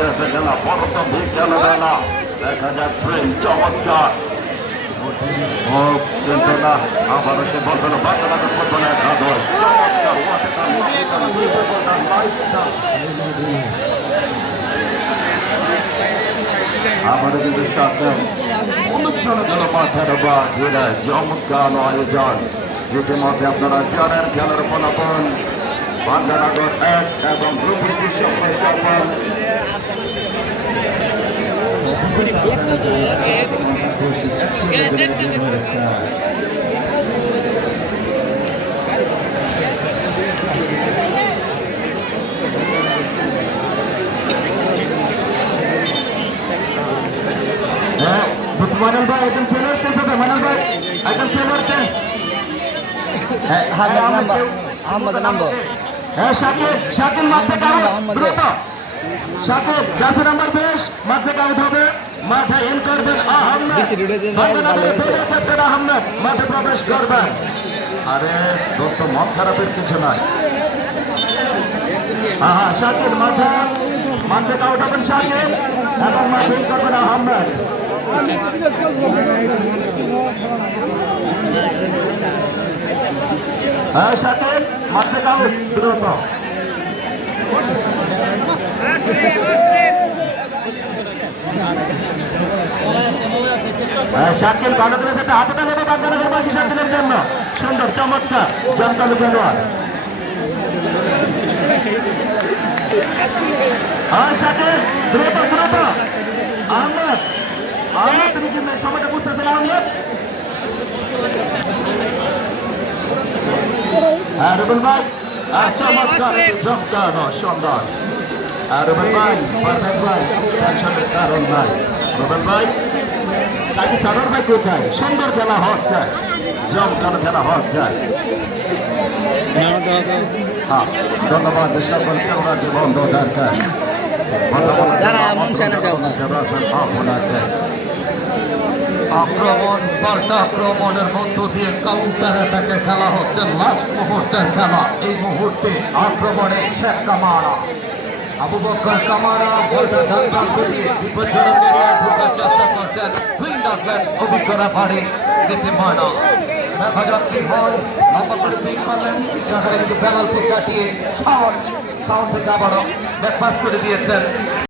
যাচ্ছে দেখা প্রেম চমৎকার। আবার সে বলতো না বাচ্চাটাকে বলতো না খাদর চমৎকার ওয়াটেকার ওয়াটেকার দুই বলটা লাইফটা আমাদের কিন্তু সাথে অনুষ্ঠানের জন্য ইতিমধ্যে আপনারা জানেন খেলার ফলাফল। বান্দানগর এক এবং সফল সফল হ্যাঁ মানাল ভাই একজন খেলোয়াড় চেঞ্জ হবে মানাল ভাই একজন খেলোয়াড় চেঞ্জ। হ্যাঁ আহমদ নাম্বার। হ্যাঁ শাকিব শাকিব মাঠ থেকে out, দ্রুত। শাকিব জার্সি নাম্বার বেশ মাঠ থেকে আউট হবে। মাঠে ইন করবেন আহমেদ বেশি দূরে যেতে বাংলাদেশের ভালো ক্যাপ্টেন আহমেদ মাঠে প্রবেশ করবেন। আরে দোস্ত মন খারাপের কিছু নাই। হ্যাঁ শাকিব মাঠে। মাঠ থেকে আউট হবেন শাকিব এবং মাঠে ইন করবেন আহমেদ হ্যাঁ শাকিব দ্রুত হ্যাঁ, শাকিল করে একটা হাতে নেবে বাংলাদেশবাসী শাকিলের জন্য সুন্দর চমৎকার জনকালু খেলোয়াড় হ্যাঁ শাকিল দ্রুত দ্রুত আহমেদ আহমেদ তুমি কি সময়টা বুঝতেছেন আহমেদ হ্যাঁ রুবেল ভাই তাকে ভাই কোথায়? সুন্দর খেলা হচ্ছে। জমকানো খেলা হচ্ছে। হ্যাঁ ধন্যবাদ। সকল খেলোয়াড় জীবন দরকার। যারা চায় না যাও। না। আক্রমণ পাল্টা আক্রমণের মধ্য দিয়ে কাউন্টার অ্যাটাকে খেলা হচ্ছে। লাস্ট মুহূর্তের খেলা। এই মুহূর্তে আক্রমণে Sheikh Kamara. Abu Bakar Kamara বলটা ধাক্কা বিপজ্জনক ঢোকার চেষ্টা করছেন। দুই ডাকলেন অভিজ্ঞ রেফারি হয়? লম্বা করে করলেন সেখানে কিন্তু পেনাল্টি কাটিয়ে সাউন্ড সাউন্ড থেকে আবারও ব্যাকপাস করে দিয়েছেন।